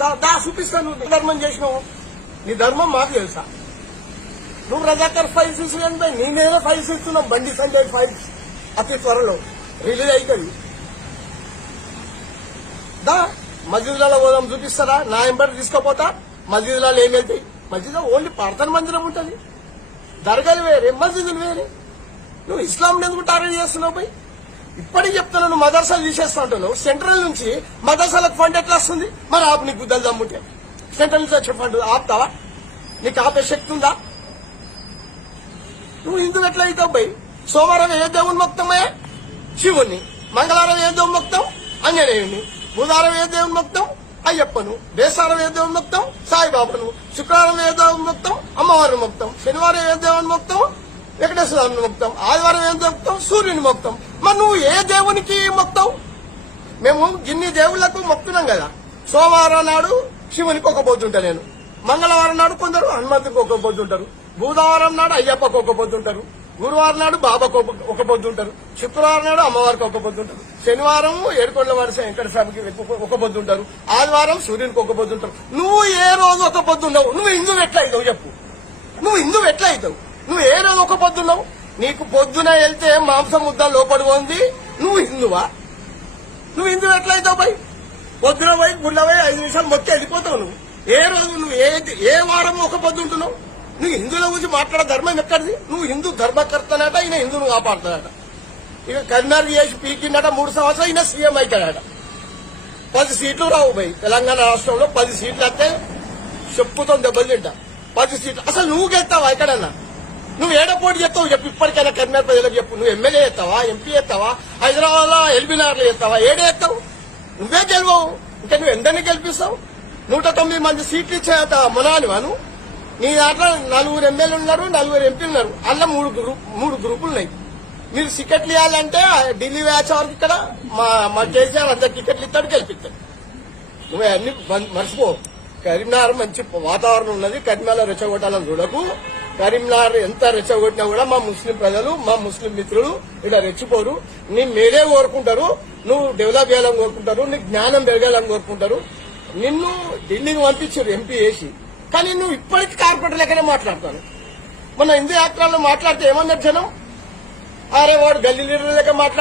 దా చూపిస్తాను. నువ్వు ధర్మం చేసినావు. నీ ధర్మం మాకు తెలుసా? నువ్వు రజాకర్ ఫైల్స్ ఇచ్చిన నేనేదో ఫైల్స్ ఇస్తున్నావు బండి సంజయ్ ఫైల్స్ అతి త్వరలో రిలీజ్ అవుతుంది దా మసీదులలో పోదాం చూపిస్తారా? నా ఎంబడి తీసుకుపోతా. మసీదులలో ఏం వెళ్తాయి? ఓన్లీ ప్రార్థన మందిరం ఉంటుంది. దర్గాలు వేరే మసీదులు వేరే. నువ్వు ఇస్లాం ఎందుకు టార్గెట్ చేస్తున్నావు పోయి? ఇప్పటికి చెప్తున్నాను మదర్సాలు తీసేస్తా ఉంటాను సెంట్రల్ నుంచి మదర్సాలకు ఫండ్ ఎట్లా వస్తుంది? మరి ఆపు నీకు గుద్దలు దమ్ముంటే. సెంట్రల్ నుంచి వచ్చే ఫండ్ ఆపుతావా? నీకు ఆపే శక్తి ఉందా? నువ్వు హిందువు ఎట్లా అవుతావు పోయి సోమవారం ఏ దేవుని మొత్తమే శివుణ్ణి. మంగళవారం ఏ దేవుని మొత్తం అంజనేయుణ్ణి బుధవారం ఏ దేవుని మొత్తం అయ్యప్పను. బేసారం ఏ దేవుని మొత్తం సాయిబాబాను. శుక్రవారం ఏ దేవుని మొత్తం అమ్మవారిని మొత్తం శనివారం ఏ దేవుని మొత్తం వెంకటేశ్వర మొక్తాం ఆదివారం ఏం మొక్తాం సూర్యుని మొక్తాం. మరి నువ్వు ఏ దేవునికి మొక్తావు మేము గిన్ని దేవుళ్ళకు మొక్తున్నాం కదా. సోమవారం నాడు శివునికి ఒక పొద్దుంటా నేను. మంగళవారం నాడు కొందరు హనుమంతునికి ఒక పొద్దుంటారు బుధవారం నాడు అయ్యప్పకు ఒక పొద్దుంటారు గురువారం నాడు బాబాకు ఒక- పొద్దుంటారు శుక్రవారం నాడు అమ్మవారికి ఒక పొద్దుంటారు శనివారం ఏడుకొండల వరుస వెంకట స్వామికి ఒక- పొద్దుంటారు ఆదివారం సూర్యునికి ఒక పొద్దుంటారు నువ్వు ఏ రోజు ఒక పొద్దున్నావు నువ్వు హిందువు ఎట్లా అవుతావు చెప్పు? నువ్వు హిందువు ఎట్లా అవుతావు నువ్వు ఏ రోజు ఒక పొద్దున్నావు? నీకు పొద్దున వెళ్తే మాంసం ముద్ద లోపడి ఉంది నువ్వు హిందువా? నువ్వు హిందువు ఎట్లయితావు అవుతావు పోయి పొద్దున పోయి గుళ్ళ పోయి ఐదు నిమిషాలు మొక్కి వెళ్ళిపోతావు నువ్వు. ఏ రోజు నువ్వు ఏ ఏ వారం ఒక పొద్దు ఉంటున్నావు? నువ్వు హిందువుల గురించి మాట్లాడే ధర్మం ఎక్కడిది? నువ్వు హిందూ ధర్మకర్తనట ఈయన హిందువును కాపాడుతాడట. ఇక కరీంనగర్ చేసి పీకిందట మూడు సంవత్సరాలు ఈయన సీఎం అవుతాడట పది సీట్లు రావు పోయి తెలంగాణ రాష్ట్రంలో పది సీట్లు అయితే చెప్పుతో దెబ్బలు తింటా పది సీట్లు. అసలు నువ్వు గెలుస్తావా ఎక్కడన్నా? నువ్వు ఏడపోటీ చెప్తావు చేస్తావు? చెప్పు ఇప్పటికైనా కరీంనగర్ ప్రజలకు చెప్పు. నువ్వు ఎమ్మెల్యే చేస్తావా? ఎంపీ చేస్తావా? హైదరాబాద్లో ఎల్బీనగర్ చేస్తావా? ఏడే చేస్తావు? నువ్వే గెలవవు. ఇంకా నువ్వు ఎందరిని గెలిపిస్తావు? నూట తొమ్మిది మంది సీట్లు ఇచ్చేత మొనానివా నువ్వు? నీ దాంట్లో నలుగురు ఎమ్మెల్యేలు ఉన్నారు నలుగురు ఎంపీలు ఉన్నారు. అందులో మూడు గ్రూప్ మూడు గ్రూపులు ఉన్నాయి. మీరు టికెట్లు ఇవ్వాలంటే ఢిల్లీ వ్యాచ్ వరకు ఇక్కడ మా మా కేసీఆర్ అంత టికెట్లు ఇస్తాడు గెలిపిస్తాడు. నువ్వు అన్ని మర్చిపో కరీంనగర్ మంచి వాతావరణం ఉన్నది. కరీంనగర్ రెచ్చగొట్టాలని చూడకు. కరీంనగర్ ఎంత రెచ్చగొట్టినా కూడా మా ముస్లిం ప్రజలు మా ముస్లిం మిత్రులు ఇలా రెచ్చిపోరు. నీ మేలే కోరుకుంటారు నువ్వు డెవలప్ చేయాలని కోరుకుంటారు నీకు జ్ఞానం పెరగాలని కోరుకుంటారు. నిన్ను ఢిల్లీకి పంపించారు ఎంపీ చేసి. కానీ నువ్వు ఇప్పటికీ కార్పొరేటర్ లెక్కనే మాట్లాడతాను మొన్న హిందూ యాత్రలో మాట్లాడితే ఏమన్నారు జనం? అరే వాడు గల్లీ లీడర్ లెక్క మాట్లాడు